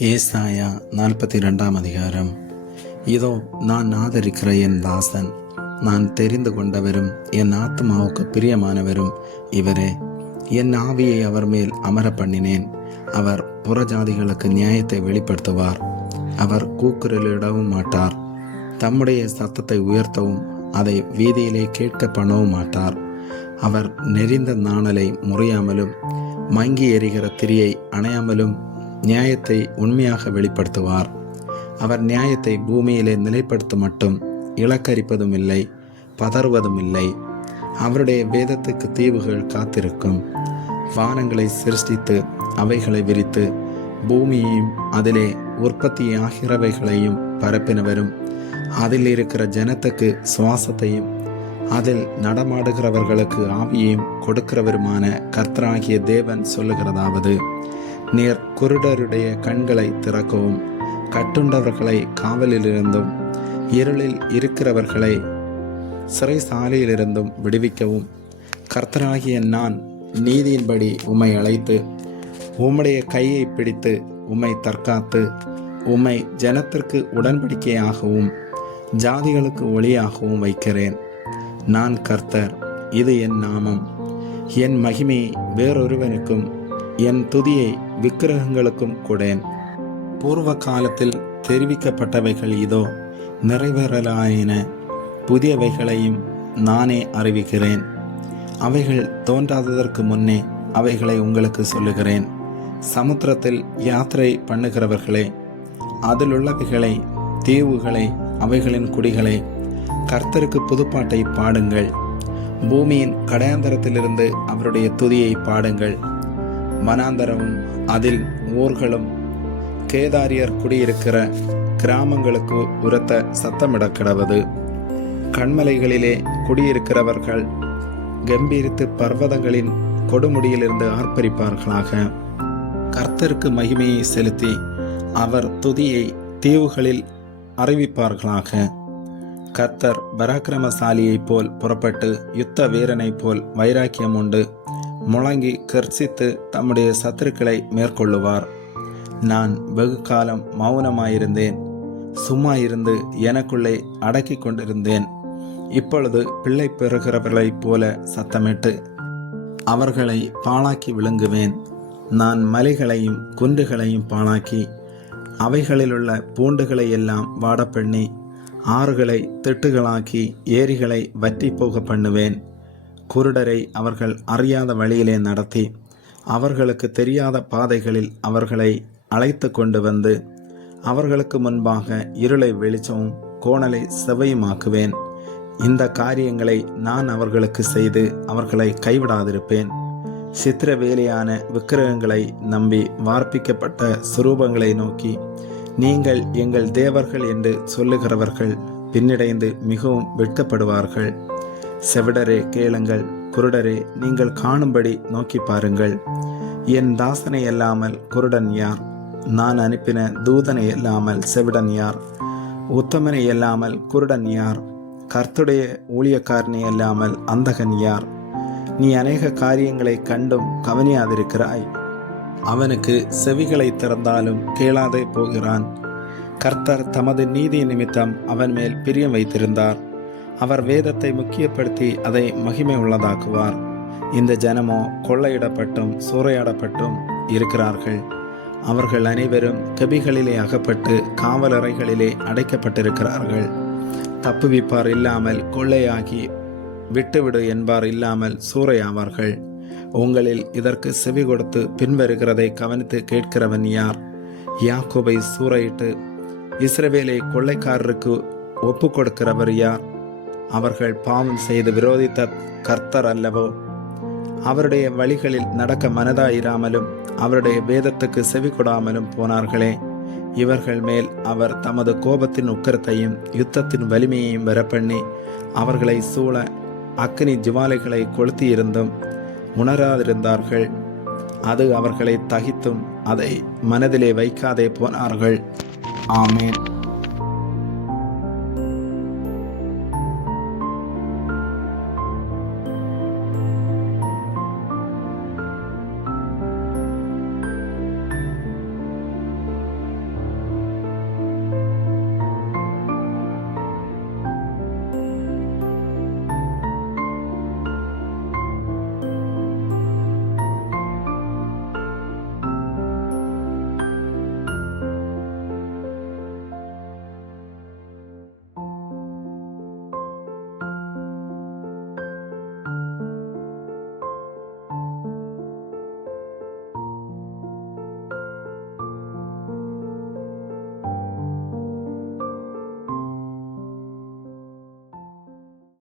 ஏசாயா 42 அதிகாரம். இதோ நான் ஆதரிக்கிற என் தாசன், நான் தெரிந்து கொண்டவரும் என் ஆத்மாவுக்கு பிரியமானவரும் இவரே. என் ஆவியை அவர் மேல் அமர பண்ணினேன். அவர் புறஜாதிகளுக்கு நியாயத்தை வெளிப்படுத்துவார். அவர் கூக்குரலிடவும் மாட்டார். தம்முடைய சத்தத்தை உயர்த்தவும் அதை வீதியிலே கேட்க பண்ணவும் மாட்டார். அவர் நெறிந்த நாணலை முறியாமலும் மங்கி எறிகிற திரியை அணையாமலும் நியாயத்தை உண்மையாக வெளிப்படுத்துவார். அவர் நியாயத்தை பூமியிலே நிலைப்படுத்த மட்டும் இலக்கரிப்பதும் இல்லை, பதறுவதும் இல்லை. அவருடைய வேதத்துக்கு தீவுகள் காத்திருக்கும். வானங்களை சிருஷ்டித்து அவைகளை விரித்து பூமியையும் அதிலே உற்பத்தியாகிறவைகளையும் பரப்பினவரும் அதில் இருக்கிற ஜனத்துக்கு சுவாசத்தையும் அதில் நடமாடுகிறவர்களுக்கு ஆவியையும் கொடுக்கிறவருமான கர்த்தராகிய தேவன் சொல்லுகிறதாவது: நீர் குருடருடைய கண்களை திறக்கவும், கட்டுண்டவர்களை காவலிலிருந்தும் இருளில் இருக்கிறவர்களை சிறைசாலையிலிருந்தும் விடுவிக்கவும், கர்த்தராகிய நான் நீதியின்படி உம்மை அழைத்து உம்முடைய கையை பிடித்து உம்மை தற்காத்து உம்மை ஜனத்திற்கு உடன்படிக்கையாகவும் ஜாதிகளுக்கு ஒளியாகவும் வைக்கிறேன். நான் கர்த்தர், இது என் நாமம். என் மகிமையை வேறொருவனுக்கும் என் துதியை விக்கிரகங்களுக்கும் கொடேன். பூர்வ காலத்தில் தெரிவிக்கப்பட்டவைகள் இதோ நிறைவேறலாயின. புதியவைகளையும் நானே அறிவிக்கிறேன். அவைகள் தோன்றாததற்கு முன்னே அவைகளை உங்களுக்கு சொல்லுகிறேன். சமுத்திரத்தில் யாத்திரை பண்ணுகிறவர்களே, அதிலுள்ளவைகளை, தீவுகளை, அவைகளின் குடிகளை, கர்த்தருக்கு புதுப்பாட்டை பாடுங்கள். பூமியின் கடையாந்தரத்திலிருந்து அவருடைய துதியை பாடுங்கள். வனாந்தரமும் அதில் ஊர்களும் கேதாரியர் குடியிருக்கிற கிராமங்களுக்கு உரத்த சத்தமிட கிடவது. கண்மலைகளிலே குடியிருக்கிறவர்கள் கம்பீரித்து பர்வதங்களின் கொடுமுடியிலிருந்து ஆர்ப்பரிப்பார்களாக. கர்த்தருக்கு மகிமையை செலுத்தி அவர் துதியை தீவுகளில் அறிவிப்பார்களாக. கர்த்தர் பராக்கிரமசாலியைப் போல் புறப்பட்டு யுத்த வீரனைப் போல் வைராக்கியம் உண்டு முழங்கி கர்சித்து தம்முடைய சத்துருக்களை மேற்கொள்ளுவார். நான் வெகு காலம் மௌனமாயிருந்தேன், சும்மா இருந்து எனக்குள்ளே அடக்கி கொண்டிருந்தேன். இப்பொழுது பிள்ளை பெறுகிறவர்களைப் போல சத்தமிட்டு அவர்களை பாழாக்கி விழுங்குவேன். நான் மலைகளையும் குன்றுகளையும் பாழாக்கி அவைகளிலுள்ள பூண்டுகளை எல்லாம் வாடப்பண்ணி ஆறுகளை திட்டுகளாக்கி ஏரிகளை வற்றி போக பண்ணுவேன். குருடரை அவர்கள் அறியாத வழியிலே நடத்தி அவர்களுக்கு தெரியாத பாதைகளில் அவர்களை அழைத்து கொண்டு வந்து அவர்களுக்கு முன்பாக இருளை வெளிச்சமும் கோணலை செவ்வையுமாக்குவேன். இந்த காரியங்களை நான் அவர்களுக்கு செய்து அவர்களை கைவிடாதிருப்பேன். சித்திரவேலையான விக்கிரகங்களை நம்பி வார்ப்பிக்கப்பட்ட சுரூபங்களை நோக்கி நீங்கள் எங்கள் தேவர்கள் என்று சொல்லுகிறவர்கள் பின்னடைந்து மிகவும் வெட்கப்படுவார்கள். செவிடரே கேளுங்கள், குருடரே நீங்கள் காணும்படி நோக்கி பாருங்கள். என் தாசனை அல்லாமல் குருடன் யார்? நான் அனுப்பின தூதனை அல்லாமல் செவிடன் யார்? உத்தமனை அல்லாமல் குருடன் யார்? கர்த்தருடைய ஊழியக்காரனை அல்லாமல் அந்தகன் யார்? நீ அநேக காரியங்களை கண்டும் கவனியாதிருக்கிறாய். அவனுக்கு செவிகளை திறந்தாலும் கேளாதே போகிறான். கர்த்தர் தமது நீதி நிமித்தம் அவன் மேல் பிரியம் வைத்திருந்தார். அவர் வேதத்தை முக்கியப்படுத்தி அதை மகிமை உள்ளதாக்குவார். இந்த ஜனமோ கொள்ளையிடப்பட்டும் சூறையாடப்பட்டும் இருக்கிறார்கள். அவர்கள் அனைவரும் கெபிகளிலே அகப்பட்டு காவலறைகளிலே அடைக்கப்பட்டிருக்கிறார்கள். தப்புவிப்பார் இல்லாமல் கொள்ளையாகி விட்டுவிடு என்பார் இல்லாமல் சூறையாவார்கள். உங்களில் இதற்கு செவி கொடுத்து பின்வருகிறதை கவனித்து கேட்கிறவன் யார்? யாக்கோபை சூறையிட்டு இஸ்ரவேலை கொள்ளைக்காரருக்கு ஒப்பு கொடுக்கிறவர் யார்? அவர்கள் பாவம் செய்து விரோதித்த கர்த்தர் அல்லவோ? அவருடைய வழிகளில் நடக்க மனதாயிராமலும் அவருடைய வேதத்துக்கு செவி கொடாமலும் போனார்களே. இவர்கள் மேல் அவர் தமது கோபத்தின் உக்கிரத்தையும் யுத்தத்தின் வலிமையையும் வரப்பண்ணி அவர்களை சூழ அக்கினி ஜுவாலைகளை கொளுத்தியிருந்தும் உணராதிருந்தார்கள். அது அவர்களை தகித்தும் அதை மனதிலே வைக்காதே போனார்கள். ஆமென்.